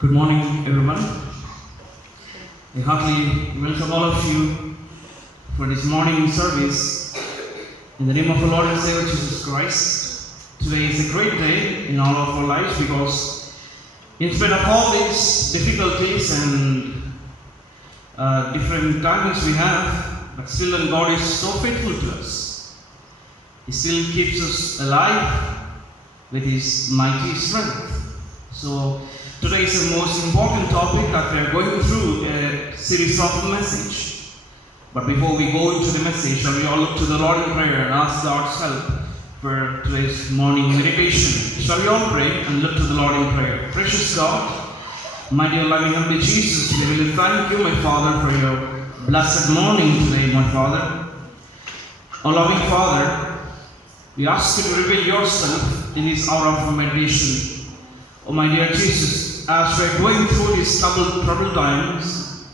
Good morning, everyone. I heartily welcome all of you for this morning service. In the name of the Lord and Savior Jesus Christ, today is a great day in all of our lives because in spite of all these difficulties and different timings we have, but still God is so faithful to us. He still keeps us alive with His mighty strength. So today is the most important topic that we are going through a series of message. But before we go into the message, shall we all look to the Lord in prayer and ask God's help for today's morning meditation? Shall we all pray and look to the Lord in prayer? Precious God, my dear loving Heavenly Jesus, we really thank you, my Father, for your blessed morning today, my Father. O loving Father, we ask you to reveal yourself in this hour of meditation. Oh my dear Jesus, as we're going through these troubled times,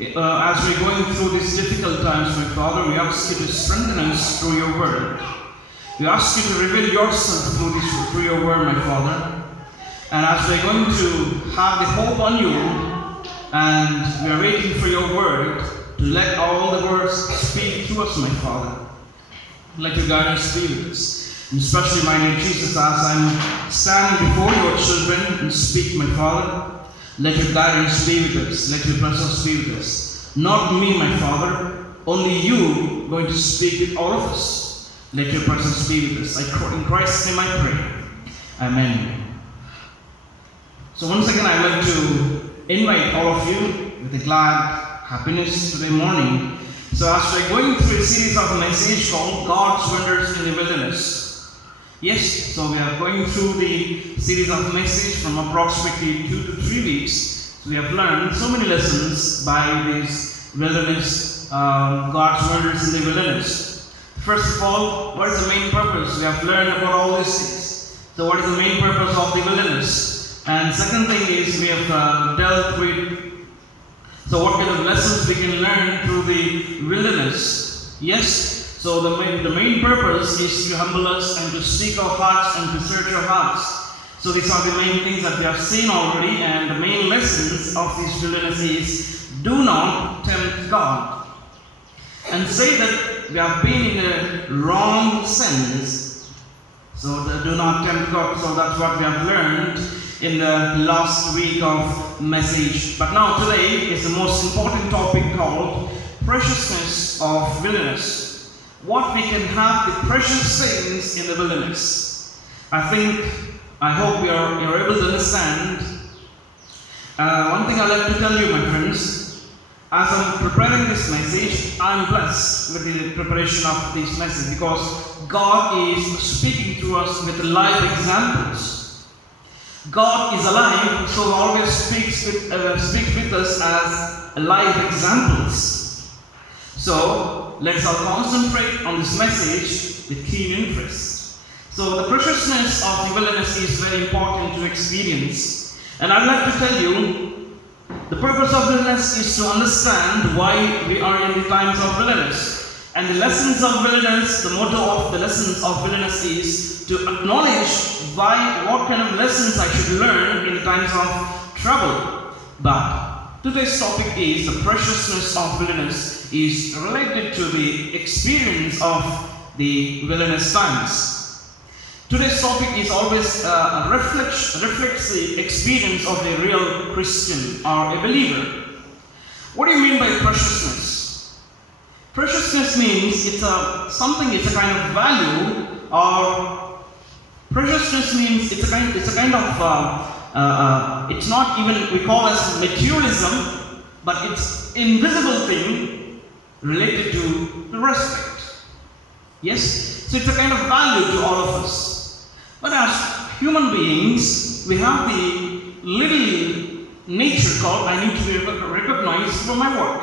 as we're going through these difficult times, my Father, we ask you to strengthen us through your word. We ask you to reveal yourself through your word, my Father. And as we're going to have the hope on you, and we are waiting for your word, to let all the words speak to us, my Father. Let your guidance be with us. And especially, my dear Jesus, as I'm standing before your children and speak, my Father, let your guidance be with us. Let your presence be with us. Not me, my Father, only you going to speak with all of us. Let your presence be with us. In Christ's name I pray. Amen. So once again, I'd like to invite all of you with a glad happiness today morning. So as we're going through a series of messages called God's Wonders in the Wilderness. Yes, so we are going through the series of messages from approximately 2 to 3 weeks. So we have learned so many lessons by this wilderness, God's wonders in the wilderness. First of all, what is the main purpose? We have learned about all these things. So what is the main purpose of the wilderness? And second thing is we have dealt with, so what kind of lessons we can learn through the wilderness. Yes. So the main purpose is to humble us and to seek our hearts and to search our hearts. So these are the main things that we have seen already, and the main lessons of this wilderness is do not tempt God. And say that we have been in a wrong sense. So do not tempt God. So that's what we have learned in the last week of message. But now today is the most important topic called Preciousness of Wilderness. What we can have the precious things in the wilderness. I hope you're able to understand. One thing I'd like to tell you, my friends, as I'm preparing this message, I'm blessed with the preparation of this message because God is speaking to us with live examples. God is alive, so always speaks with us as live examples. So, let's all concentrate on this message with keen interest. So, the preciousness of the wilderness is very important to experience. And I'd like to tell you, the purpose of wilderness is to understand why we are in the times of wilderness. And the lessons of wilderness, the motto of the lessons of wilderness is to acknowledge what kind of lessons I should learn in times of trouble. But today's topic is the preciousness of wilderness is related to the experience of the wilderness times. Today's topic is always reflects the experience of a real Christian or a believer. What do you mean by preciousness? Preciousness means it's a kind of value, or preciousness means it's a kind of it's not even we call as materialism, but it's invisible thing related to the respect. Yes? So it's a kind of value to all of us. But as human beings, we have the little nature called I need to be recognized for my work.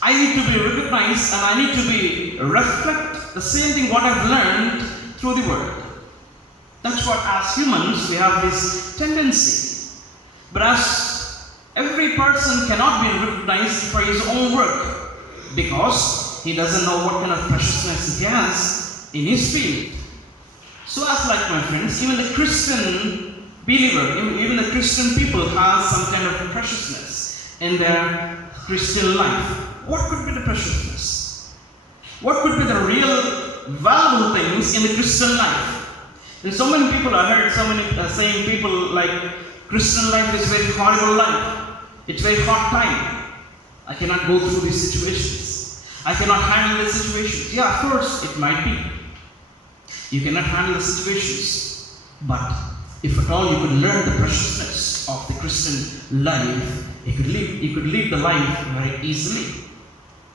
I need to be recognized and I need to reflect the same thing what I've learned through the word. That's what as humans we have this tendency. But as every person cannot be recognized for his own work because he doesn't know what kind of preciousness he has in his field. So as like my friends, even the Christian believer, even the Christian people, has some kind of preciousness in their Christian life. What could be the preciousness? What could be the real valuable things in the Christian life? And so many people, I heard so many saying people like, Christian life is very horrible life. It's very hard time. I cannot go through these situations. I cannot handle the situations. Yeah, of course, it might be. You cannot handle the situations. But if at all you could learn the preciousness of the Christian life, you could live the life very easily.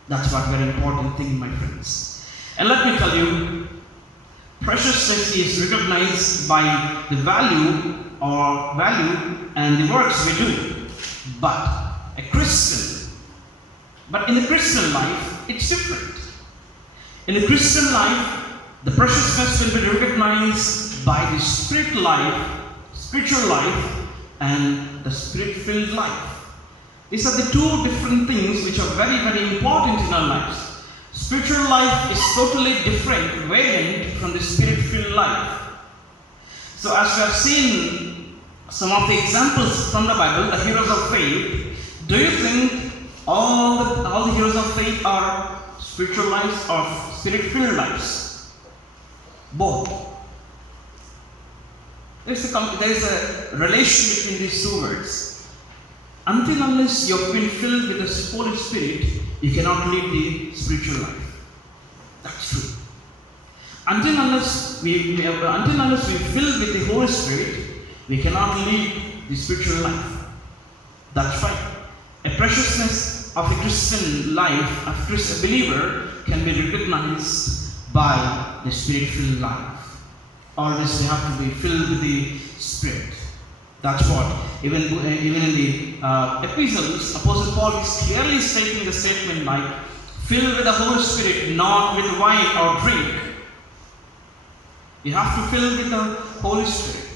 That's what very important thing, my friends. And let me tell you, preciousness is recognized by the value and the works we do. But in the Christian life, it's different. In the Christian life, the preciousness will be recognized by the spiritual life, and the spirit-filled life. These are the two different things which are very, very important in our lives. Spiritual life is totally different variant from the spirit-filled life. So as we have seen some of the examples from the Bible, the heroes of faith, do you think all the heroes of faith are spiritual lives or spirit-filled lives? Both. There is a relation between these two words. Until unless you have been filled with the Holy Spirit, you cannot live the spiritual life. That's true. Until unless we filled with the Holy Spirit, we cannot live the spiritual life. That's right. A preciousness of a Christian life, of a believer, can be recognized by the spirit-filled life. Always we have to be filled with the Spirit. That's what, even in the epistles, Apostle Paul is clearly stating the statement like, filled with the Holy Spirit, not with wine or drink. You have to fill with the Holy Spirit.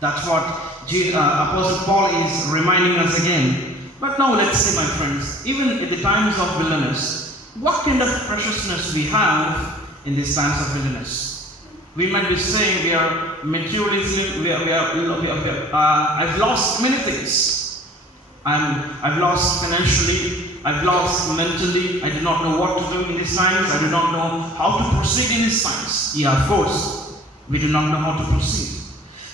That's what Apostle Paul is reminding us again. But now let's say, my friends, even at the times of wilderness, what kind of preciousness we have in these times of wilderness? We might be saying we are materialistic, I've lost many things. I've lost financially, I've lost mentally, I do not know what to do in these times, I do not know how to proceed in these times. Yeah, of course, we do not know how to proceed.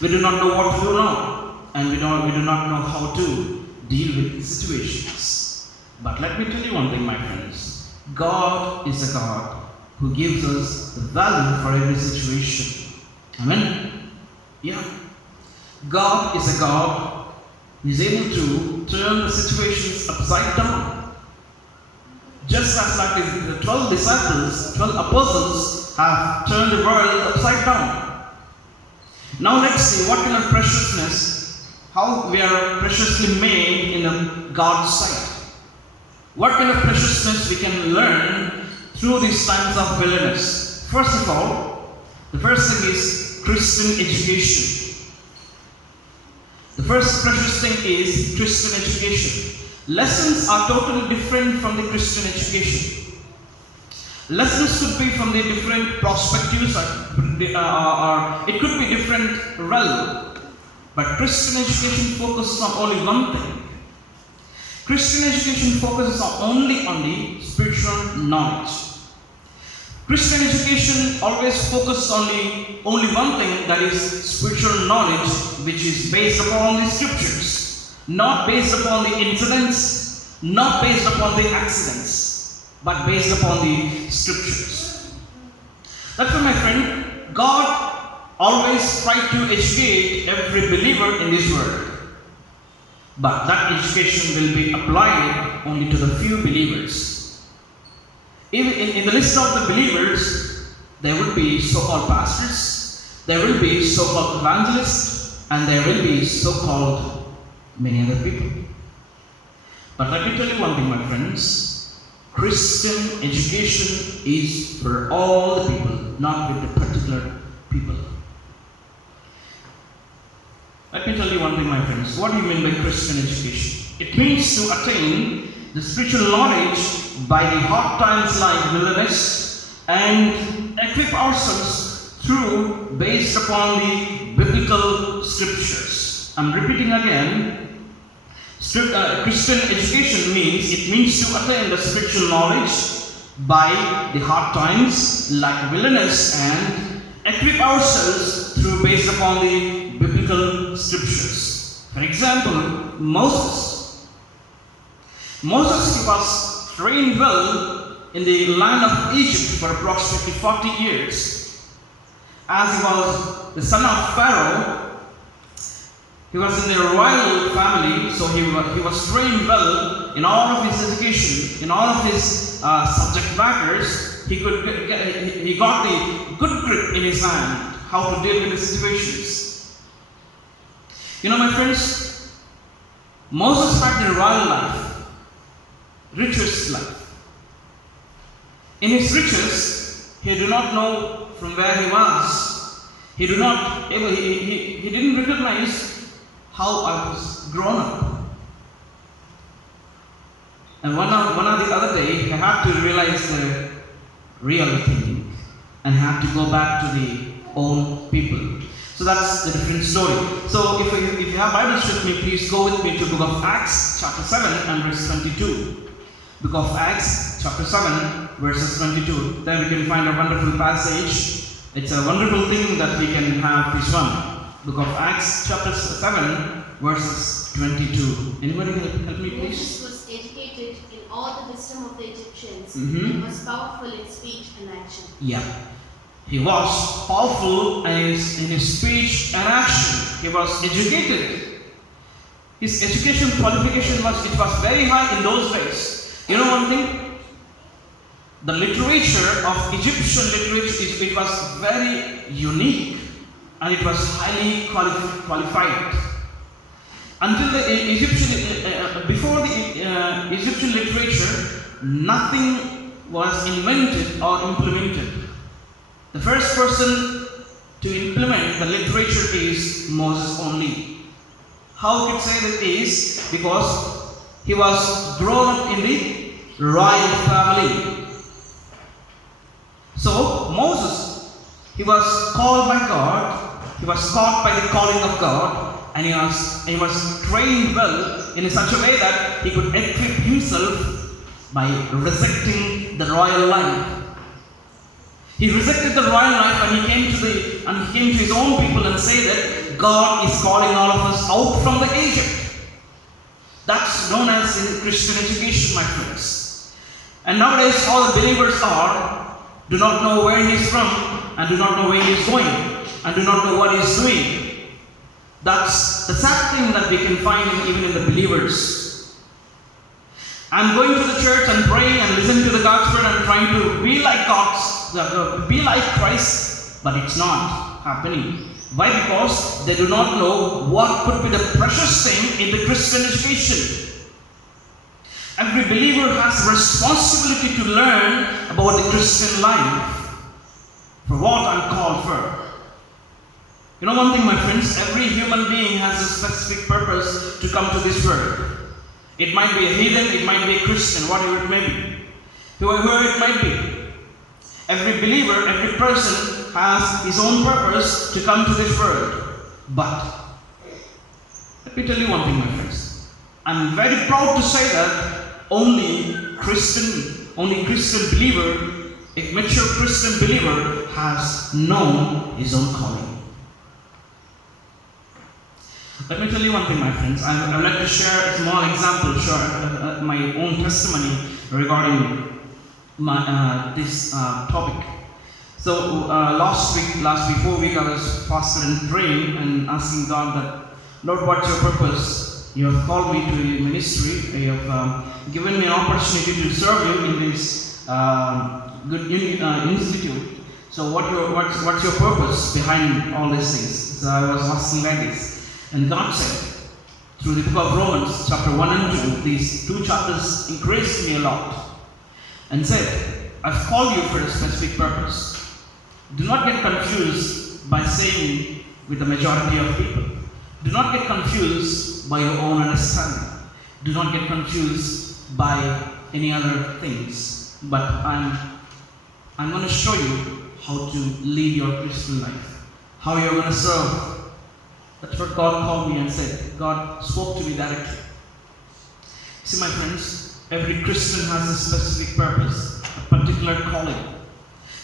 We do not know what to do now, and we do not know how to deal with situations. But let me tell you one thing, my friends. God is a God who gives us the value for every situation. Amen? Yeah. God is a God who is able to turn the situations upside down. Just as like the 12 disciples, 12 apostles have turned the world upside down. Now let's see what kind of preciousness, how we are preciously made in God's sight. What kind of preciousness we can learn through these times of wilderness. First of all, the first thing is Christian education. The first precious thing is Christian education. Lessons are totally different from the Christian education. Lessons could be from the different perspectives, or it could be different realm. But Christian education focuses on only one thing. Christian education focuses only on the spiritual knowledge. Christian education always focuses on only one thing, that is spiritual knowledge, which is based upon the scriptures, not based upon the incidents, not based upon the accidents, but based upon the scriptures. That's why, my friend, God always tries to educate every believer in this world. But that education will be applied only to the few believers. In the list of the believers, there will be so-called pastors, there will be so-called evangelists, and there will be so-called many other people. But let me tell you one thing, my friends. Christian education is for all the people, not with the particular people. Let me tell you one thing, my friends. What do you mean by Christian education? It means to attain the spiritual knowledge by the hard times like wilderness and equip ourselves based upon the biblical scriptures. I'm repeating again. Christian education means to attain the spiritual knowledge by the hard times like wilderness and equip ourselves based upon the biblical scriptures. For example, Moses he was trained well in the land of Egypt for approximately 40 years. As he was the son of Pharaoh, he was in the royal family, so he was trained well in all of his education, in all of his subject matters. He got the good grip in his hand, how to deal with the situations. You know, my friends, Moses had the royal life, richest life. In his riches, he did not know from where he was. He didn't recognize how I was grown up. And one of the other day, I had to realize the real thing and had to go back to the own people. So that's the different story. So if you have Bibles with me, please go with me to the book of Acts, chapter 7 and verse 22. Book of Acts, chapter 7, verses 22. There we can find a wonderful passage. It's a wonderful thing that we can have this one. Book of Acts, chapter 7, verses 22. Anybody help me, please? Moses was educated in all the wisdom of the Egyptians Mm-hmm. and was powerful in speech and action. Yeah. He was powerful in his speech and action. He was educated. His education qualification was very high in those days. You know one thing? The literature of Egyptian literature, it was very unique. And it was highly qualified. Until before the Egyptian literature, nothing was invented or implemented. The first person to implement the literature is Moses only. How we could say that is because he was grown up in the royal family. So Moses, he was called by God. He was caught by the calling of God, and he was trained well in such a way that he could equip himself by rejecting the royal life. He rejected the royal life and he came to his own people and said that God is calling all of us out from the Egypt. That's known as Christian education, my friends. And nowadays all the believers do not know where he is from and do not know where he is going, and do not know what he is doing. That's the sad thing that we can find even in the believers. I'm going to the church and praying and listening to the God's word and trying to be like be like Christ, but it's not happening. Why? Because they do not know what could be the precious thing in the Christian education. Every believer has responsibility to learn about the Christian life for what I'm called for. You know one thing, my friends, every human being has a specific purpose to come to this world. It might be a heathen, it might be a Christian, whatever it may be. Whoever it might be. Every believer, every person has his own purpose to come to this world. But, let me tell you one thing, my friends. I'm very proud to say that only Christian believer, a mature Christian believer has known his own calling. Let me tell you one thing, my friends. I would like to share a small example, my own testimony regarding this topic. So last 4 weeks, I was fasting and praying and asking God that, Lord, what's your purpose? You have called me to the ministry. You have given me an opportunity to serve you in this good institute. So what's your purpose behind all these things? So I was asking like this. And God said, through the book of Romans, chapter 1 and 2, these two chapters encouraged me a lot. And said, I've called you for a specific purpose. Do not get confused by saying with the majority of people. Do not get confused by your own understanding. Do not get confused by any other things. But I'm going to show you how to lead your Christian life, how you're going to serve. That's what God called me and said. God spoke to me directly. See, my friends, every Christian has a specific purpose, a particular calling.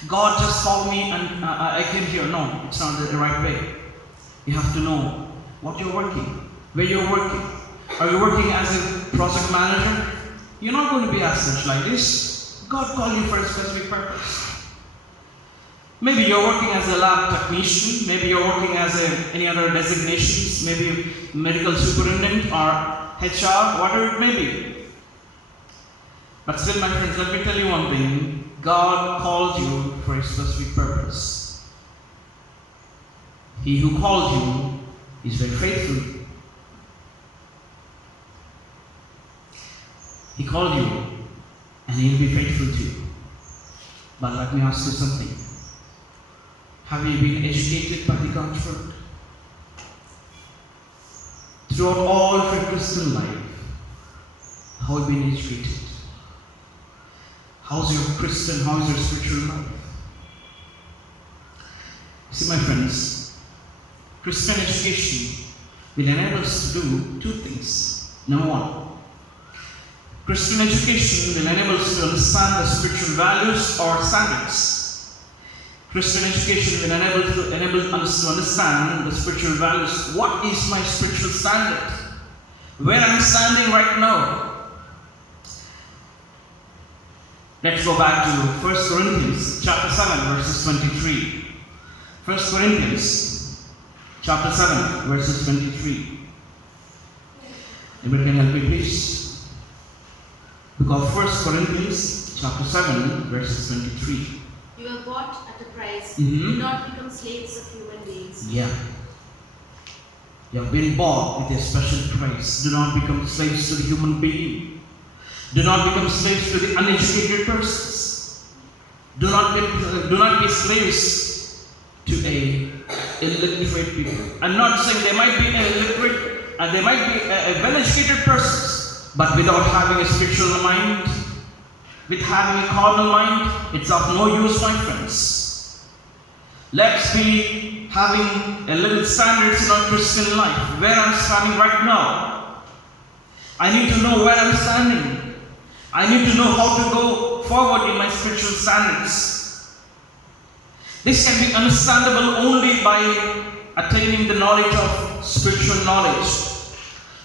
God just called me and I came here. No, it's not the right way. You have to know what you're working, where you're working. Are you working as a project manager? You're not going to be as such like this. God called you for a specific purpose. Maybe you're working as a lab technician. Maybe you're working as any other designations. Maybe medical superintendent or HR, whatever it may be. But still, my friends, let me tell you one thing. God called you for a specific purpose. He who called you is very faithful. He called you and He will be faithful to you. But let me ask you something. Have you been educated by the God's Word? Throughout all of your Christian life, how have you been educated? How's your Christian, how's your spiritual life? See, my friends, Christian education will enable us to do two things. Number one, Christian education will enable us to understand the spiritual values or standards. Christian education will enable us to understand the spiritual values. What is my spiritual standard? Where I'm standing right now. Let's go back to 1 Corinthians chapter 7 verses 23. 1 Corinthians chapter 7 verses 23. Anybody can help me please? Book of 1 Corinthians chapter 7 verses 23. You are bought at a price. Mm-hmm. Do not become slaves of human beings. Yeah. You have been bought with a special price. Do not become slaves to the human being. Do not become slaves to the uneducated persons. Do not be slaves to a illiterate people. I'm not saying they might be illiterate and they might be a well-educated persons, but without having a spiritual mind, with having a carnal mind, it's of no use, my friends. Let's be having a little standards in our Christian life. Where I'm standing right now. I need to know where I'm standing. I need to know how to go forward in my spiritual standards. This can be understandable only by attaining the knowledge of spiritual knowledge,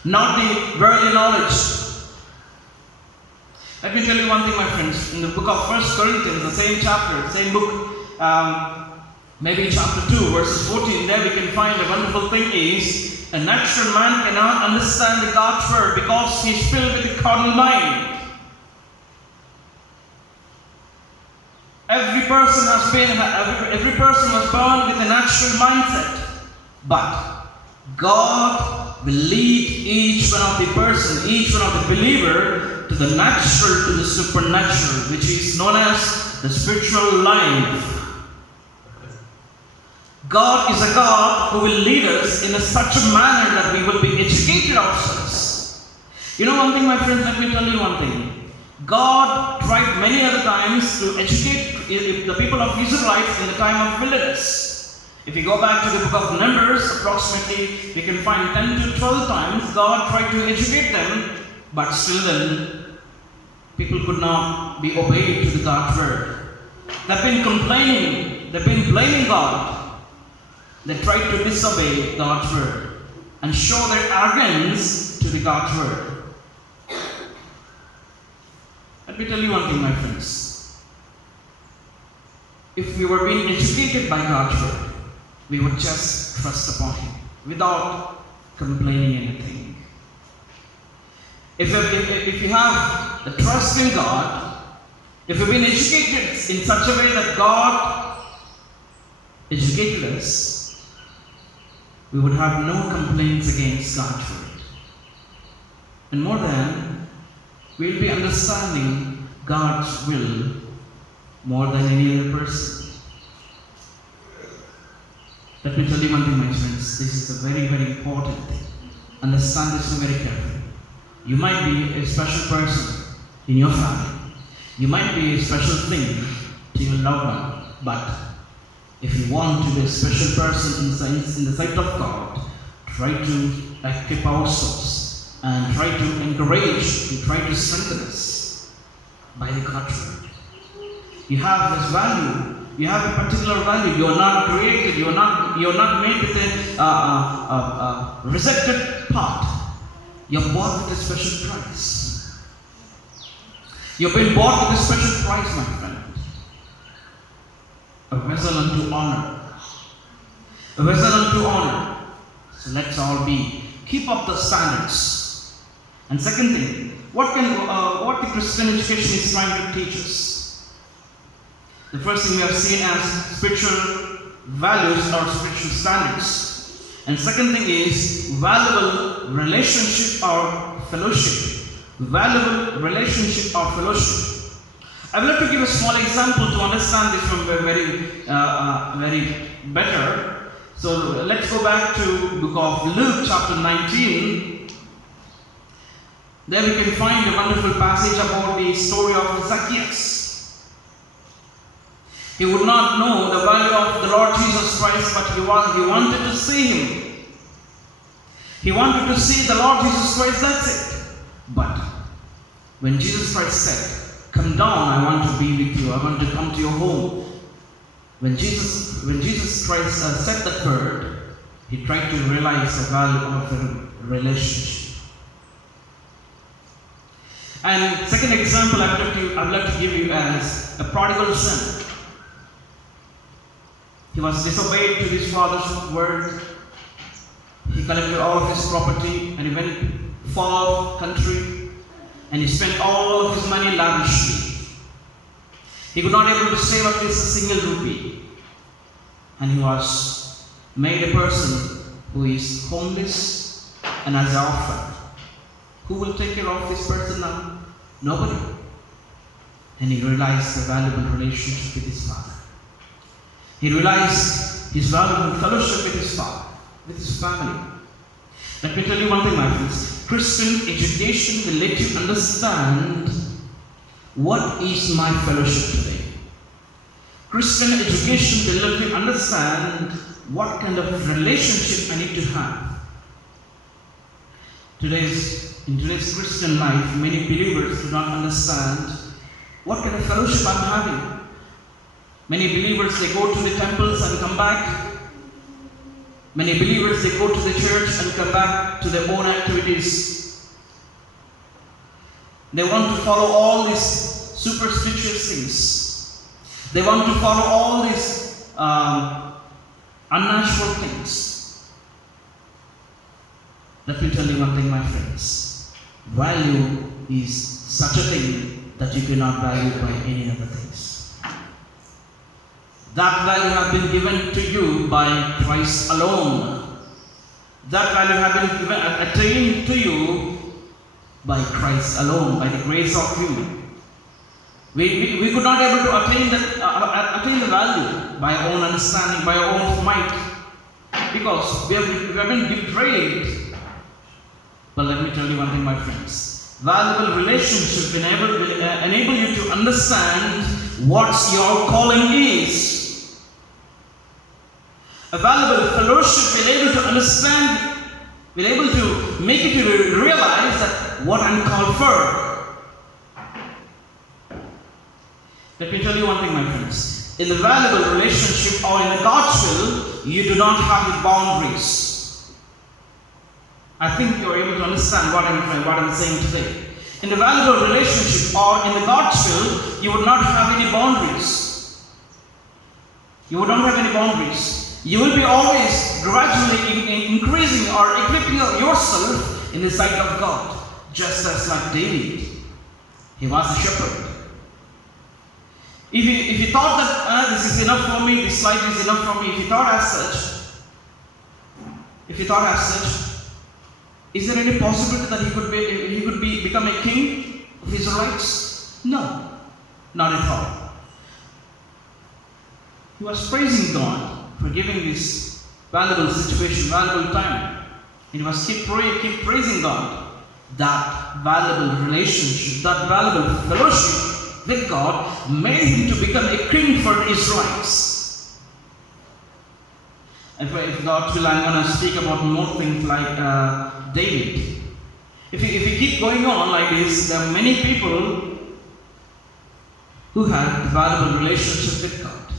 not the worldly knowledge. Let me tell you one thing, my friends. In the book of 1 Corinthians, the same chapter, same book, maybe chapter 2, verses 14, there we can find a wonderful thing is, a natural man cannot understand the God's Word because he is filled with a carnal mind. Every person was born with a natural mindset. But God will lead each one of the person, each one of the believer, to the natural, to the supernatural, which is known as the spiritual life. God is a God who will lead us in such a manner that we will be educated ourselves. You know one thing, my friends, let me tell you one thing. God tried many other times to educate the people of Israelites in the time of wilderness. If you go back to the book of Numbers, approximately we can find 10 to 12 times God tried to educate them, but still then people could not be obeyed to the God's Word. They've been complaining, they've been blaming God. They tried to disobey God's Word and show their arrogance to the God's Word. Let me tell you one thing, my friends. If we were being educated by God's Word, we would just trust upon Him without complaining anything. If you have the trust in God, if you've been educated in such a way that God educated us, we would have no complaints against God's Word. And more than, we'll be understanding God's will more than any other person. Let me tell you one thing, my friends. This is a very, very important thing. Understand this very carefully. You might be a special person in your family. You might be a special thing to your loved one. But If you want to be a special person in the sight of God, try to equip ourselves and try to encourage and try to strengthen us by the contrary. You have this value. You have a particular value. You are not created. You are not made with a rejected part. You are bought with a special price. You have been bought with a special price, my friend. A vessel unto honor. A vessel unto honor. So let's all keep up the standards. And second thing, what the Christian education is trying to teach us. The first thing we have seen as spiritual values or spiritual standards. And second thing is valuable relationship or fellowship. Valuable relationship or fellowship. I would like to give a small example to understand this from very better. So let's go back to book of Luke chapter 19. There we can find a wonderful passage about the story of Zacchaeus. He would not know the value of the Lord Jesus Christ, but he wanted to see Him. He wanted to see the Lord Jesus Christ, that's it. But when Jesus Christ said, "Come down, I want to be with you, I want to come to your home." When Jesus Christ said that word, he tried to realize the value of a relationship. And second example I'd like to give you as a prodigal son. He was disobeyed to his father's word. He collected all of his property and he went far country and he spent all of his money lavishly. He could not able to save at least a single rupee. And he was made a person who is homeless and as an orphan. Who will take care of this person now? Nobody. And he realized the valuable relationship with his father. He realized his valuable fellowship with his father, with his family. Let me tell you one thing, my friends. Christian education will let you understand what is my fellowship today. Christian education will let you understand what kind of relationship I need to have. In today's Christian life, many believers do not understand what kind of fellowship I'm having. Many believers, they go to the temples and come back. Many believers, they go to the church and come back to their own activities. They want to follow all these superstitious things. They want to follow all these unnatural things. Let me tell you one thing, my friends. Value is such a thing that you cannot value by any other things. That value has been given to you by Christ alone. That value has been attained to you by Christ alone, by the grace of Him. We could not able to attain the value by our own understanding, by our own might, because we have been betrayed. But let me tell you one thing, my friends. Valuable relationship will enable you to understand what your calling is. A valuable fellowship will able to understand, will able to make you to realize that what I'm called for. Let me tell you one thing, my friends. In the valuable relationship or in the God's will, you do not have boundaries. I think you are able to understand what I'm saying today. In the valuable relationship or in the God's will, you would not have any boundaries. You would not have any boundaries. You will be always gradually increasing or equipping yourself in the sight of God. Just as like David. He was a shepherd. If he thought that this is enough for me, this life is enough for me, if he thought as such, is there any possibility that he could become a king of Israelites? No, not at all. He was praising God for giving this valuable situation, valuable time. He was keep praising God. That valuable relationship, that valuable fellowship with God made him to become a king for the Israelites. If God's will, I'm going to speak about more things like David. If we keep going on like this, there are many people who have valuable relationship with God.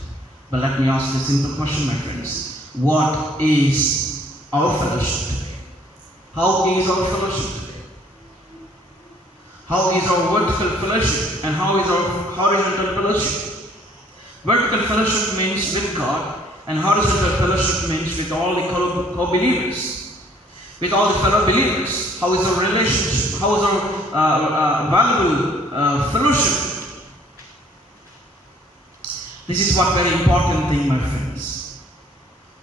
But let me ask you a simple question, my friends. What is our fellowship today? How is our fellowship today? How is our vertical fellowship and how is our horizontal fellowship? Vertical fellowship means with God, and horizontal fellowship means with all the co-believers, with all the fellow believers. How is our relationship? How is our valuable fellowship? This is what very important thing, my friends.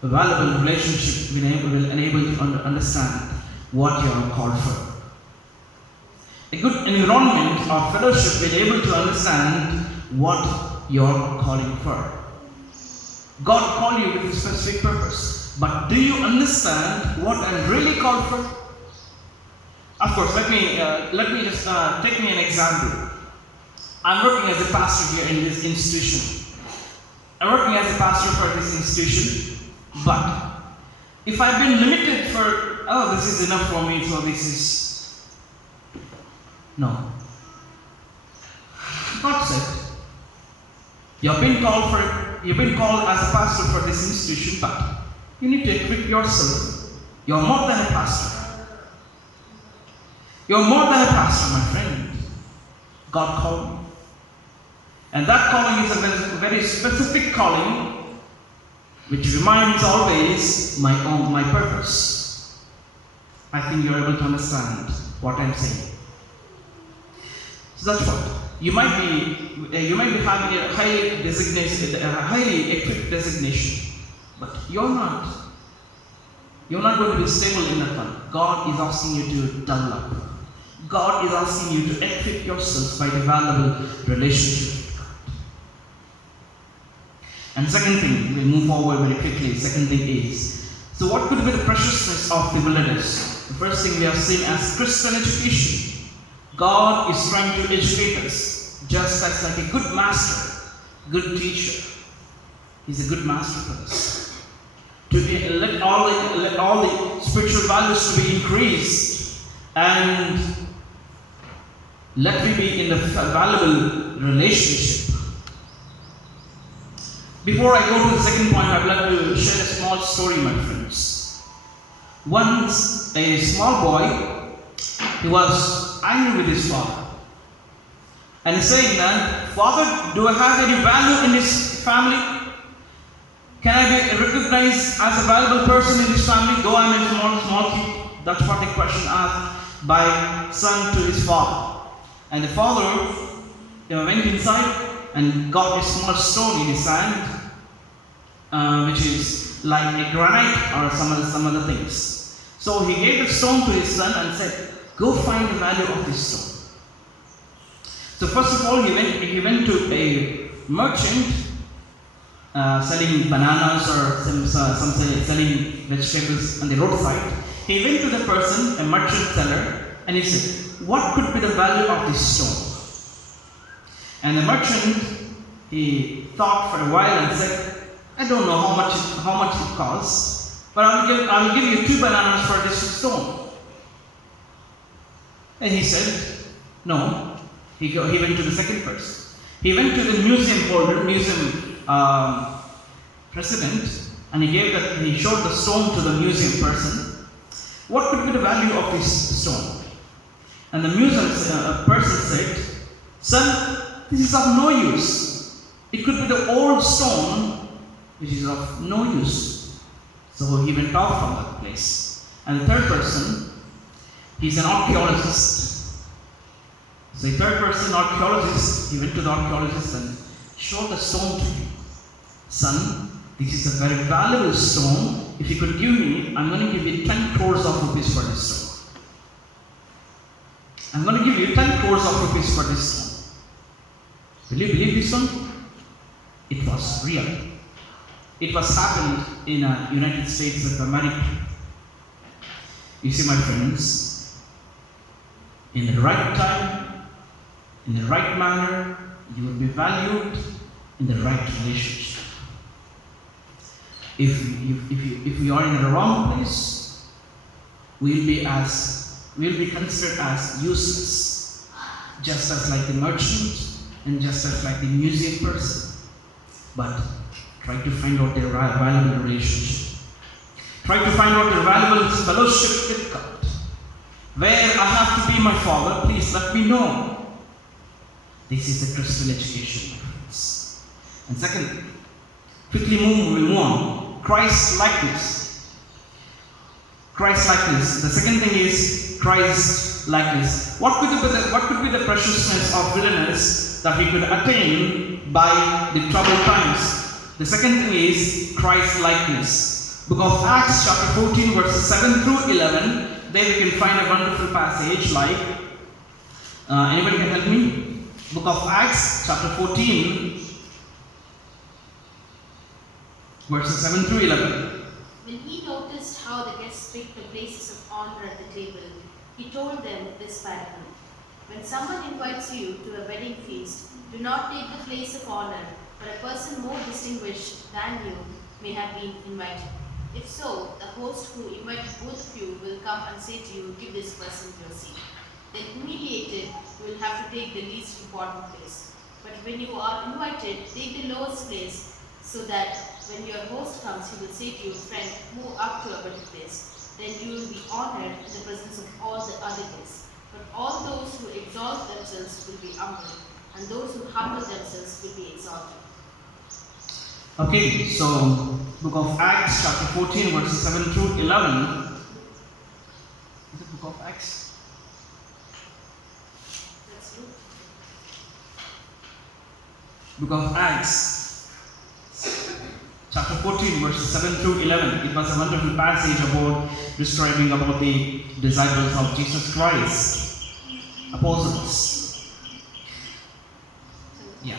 A valuable relationship will enable you to understand what you are called for. A good environment or fellowship will be able to understand what you are calling for. God called you with a specific purpose, but do you understand what I'm really called for? Of course, let me just take me an example. I'm working as a pastor here in this institution. I'm working as a pastor for this institution, but if I've been limited for, this is enough for me, so this is, no. God said, you've been called as a pastor for this institution, but you need to equip yourself. You're more than a pastor. You're more than a pastor, my friend. God called you. And that calling is a very specific calling, which reminds always my purpose. I think you're able to understand what I'm saying. So that's what. You might be having a highly equipped designation, but you're not. You're not going to be stable in that one. God is asking you to develop. God is asking you to equip yourself by the valuable relationship with God. And second thing, we'll move forward very quickly. Second thing is, so what could be the preciousness of the wilderness? The first thing we have seen as Christian education. God is trying to educate us, just as like a good master, good teacher. He's a good master for us. Let all the spiritual values to be increased, and let me be in the valuable relationship. Before I go to the second point, I'd like to share a small story, my friends. Once, a small boy, he was angry with his father. And he's saying that, Father, do I have any value in this family? Can I be recognized as a valuable person in this family? Though I'm a small kid. That's what the question asked by son to his father. And the father went inside and got a small stone in his hand, which is like a granite or some other things. So he gave the stone to his son and said, go find the value of this stone. So first of all, he went to a merchant selling bananas or some selling vegetables on the roadside. He went to the person, a merchant seller, and he said, what could be the value of this stone? And the merchant, he thought for a while and said, I don't know how much it costs, but I will give you 2 bananas for this stone. And he said, no. He went to the second person. He went to the museum president, and he showed the stone to the museum person. What could be the value of this stone? And the museum person said, son, this is of no use. It could be the old stone, which is of no use. So he went off from that place. And the third person, he's an archaeologist. So the third person, archaeologist, he went to the archaeologist and showed the stone to him. Son, this is a very valuable stone. If you could give me, I'm going to give you 10 crores of rupees for this stone. I'm going to give you 10 crores of rupees for this stone. Will you believe this one? It was real. It was happened in the United States of America. You see, my friends, in the right time, in the right manner, you will be valued in the right relationship. If we are in the wrong place, we'll be considered as useless, just as like the merchant and just as like the museum person. But try to find out their valuable relationship. Try to find out their valuable fellowship with God. Where I have to be my Father, please let me know. This is a Christian education, my friends. And second, quickly move on. Christ likeness. Christ likeness. The second thing is Christ likeness. What could be the preciousness of wilderness that we could attain by the troubled times? The second thing is Christ likeness. Book of Acts chapter 14 verses 7 through 11. There we can find a wonderful passage like, anybody can help me? Book of Acts chapter 14 verses 7 through 11. When he noticed how the guests picked the places of honor at the table, he told them this parable. When someone invites you to a wedding feast, do not take the place of honor, for a person more distinguished than you may have been invited. If so, the host who invited both of you will come and say to you, give this person your seat. Then humiliated, you will have to take the least important place. But when you are invited, take the lowest place, so that when your host comes, he will say to you, friend, move up to a better place. Then you will be honored in the presence of all the other guests. But all those who exalt themselves will be humbled, and those who humble themselves will be exalted. Okay, so book of Acts chapter 14 verses 7 through 11. Is it book of Acts? That's you. Book of Acts chapter 14 verses 7 through 11. It was a wonderful passage about describing about the disciples of Jesus Christ, apostles. Yeah.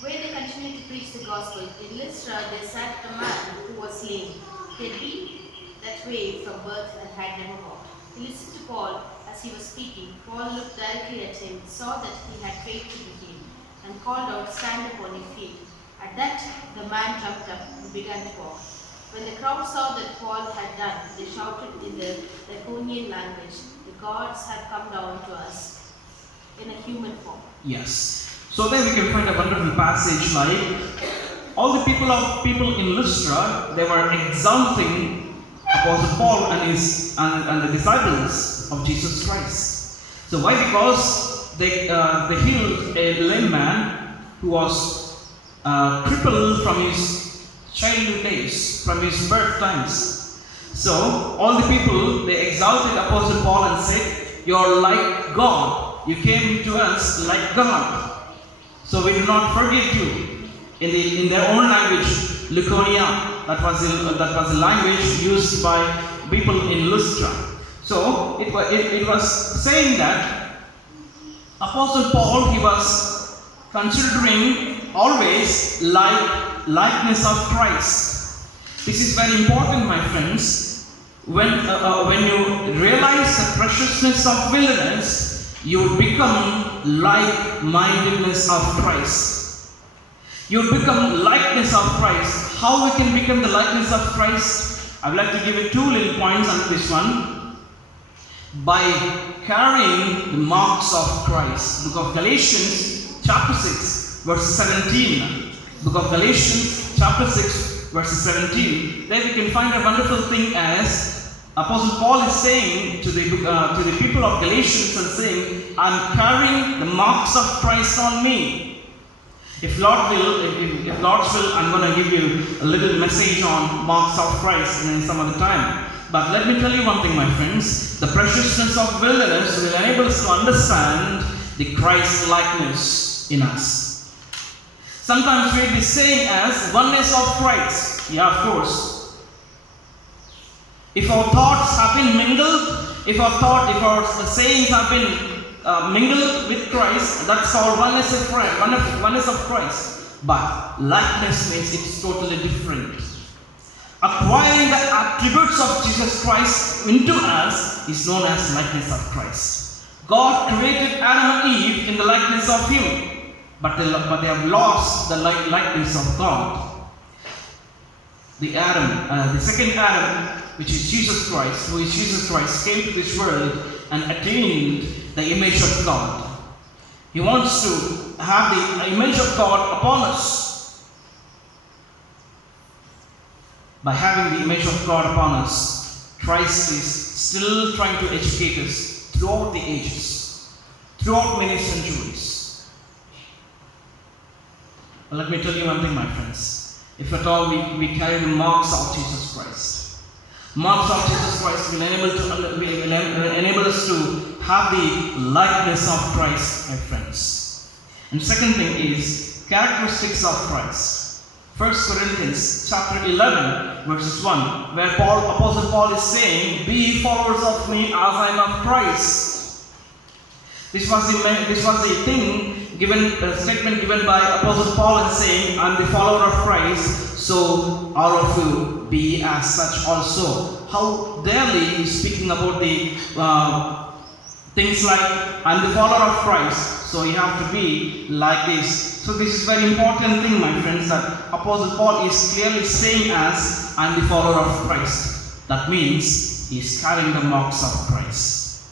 Where they continued to preach the gospel, in Lystra there sat a man who was lame. He had been that way from birth and had never walked. He listened to Paul as he was speaking. Paul looked directly at him, saw that he had faith to be healed, and called out, stand upon your feet. At that the man jumped up and began to walk. When the crowd saw that Paul had done, they shouted in the Lycaonian language, the gods have come down to us in a human form. Yes. So there we can find a wonderful passage like all the people in Lystra, they were exalting Apostle Paul and the disciples of Jesus Christ. So why? Because they healed a lame man who was crippled from his childhood days, from his birth times. So all the people, they exalted Apostle Paul and said, "You are like God. You came to us like God. So we do not forget you." In their own language, Lycaonia, that was the language used by people in Lystra. So it was saying that Apostle Paul, he was considering always likeness of Christ. This is very important, my friends. When you realize the preciousness of wilderness, you become like-mindedness of Christ. You become likeness of Christ. How we can become the likeness of Christ? I would like to give you two little points on this one. By carrying the marks of Christ. Book of Galatians chapter 6 verse 17. Book of Galatians chapter 6 verse 17. There we can find a wonderful thing as Apostle Paul is saying to the people of Galatians and saying, I'm carrying the marks of Christ on me. If Lord's will, I'm going to give you a little message on marks of Christ in some other time. But let me tell you one thing, my friends. The preciousness of wilderness will enable us to understand the Christ likeness in us. Sometimes we'll be saying as oneness of Christ. Yeah, of course. If our thoughts have been mingled, if our sayings have been mingled with Christ, that's called oneness of Christ. But likeness means it's totally different. Acquiring the attributes of Jesus Christ into us is known as likeness of Christ. God created Adam and Eve in the likeness of Him, but they have lost the likeness of God. the second Adam, which is Jesus Christ, who is Jesus Christ, came to this world and attained the image of God. He wants to have the image of God upon us. By having the image of God upon us, Christ is still trying to educate us throughout the ages, throughout many centuries. But let me tell you one thing, my friends. If at all we carry the marks of Jesus Christ, marks of Jesus Christ will enable us to have the likeness of Christ, my friends. And second thing is characteristics of Christ. 1 Corinthians chapter 11 verses 1, where Apostle Paul is saying, "Be ye followers of me as I am of Christ." This was the statement given by Apostle Paul and saying, "I am the follower of Christ, so all of you be as such also." How daily he is speaking about the things like, "I am the follower of Christ, so you have to be like this." So this is very important thing, my friends, that Apostle Paul is clearly saying as, "I am the follower of Christ." That means he is carrying the marks of Christ.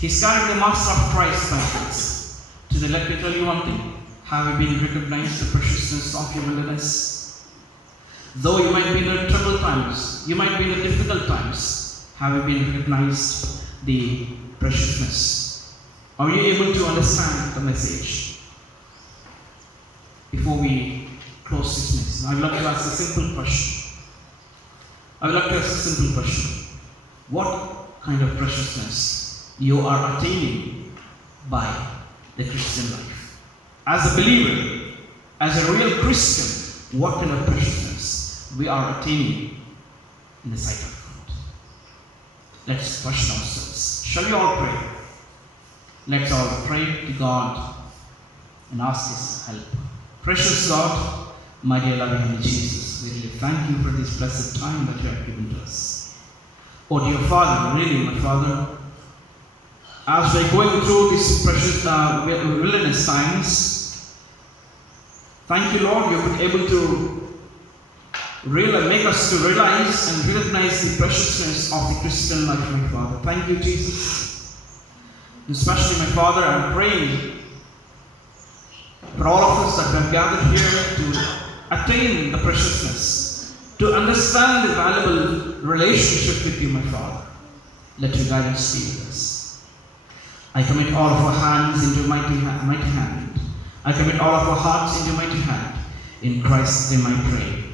He's carrying the marks of Christ, my friends. Today, let me tell you one thing. Have you been recognized the preciousness of your wilderness? Though you might be in the troubled times, you might be in the difficult times, have you been recognized the preciousness? Are you able to understand the message? Before we close this message, I would like to ask a simple question. What kind of preciousness you are attaining by the Christian life? As a believer, as a real Christian, what kind of preciousness we are attaining in the sight of God? Let's question ourselves. Shall we all pray? Let's all pray to God and ask His help. Precious God, my dear loving Jesus, we really thank you for this blessed time that you have given to us. Oh dear Father, really my Father, as we're going through these precious wilderness times, thank you Lord, you've been able to really make us to realize and recognize the preciousness of the Christian life, my Father. Thank you, Jesus. Especially, my Father, I'm praying for all of us that we have gathered here to attain the preciousness, to understand the valuable relationship with you, my Father. Let your guidance be with us. I commit all of our hands into your mighty hand. I commit all of our hearts into your mighty hand. In Christ's name I pray.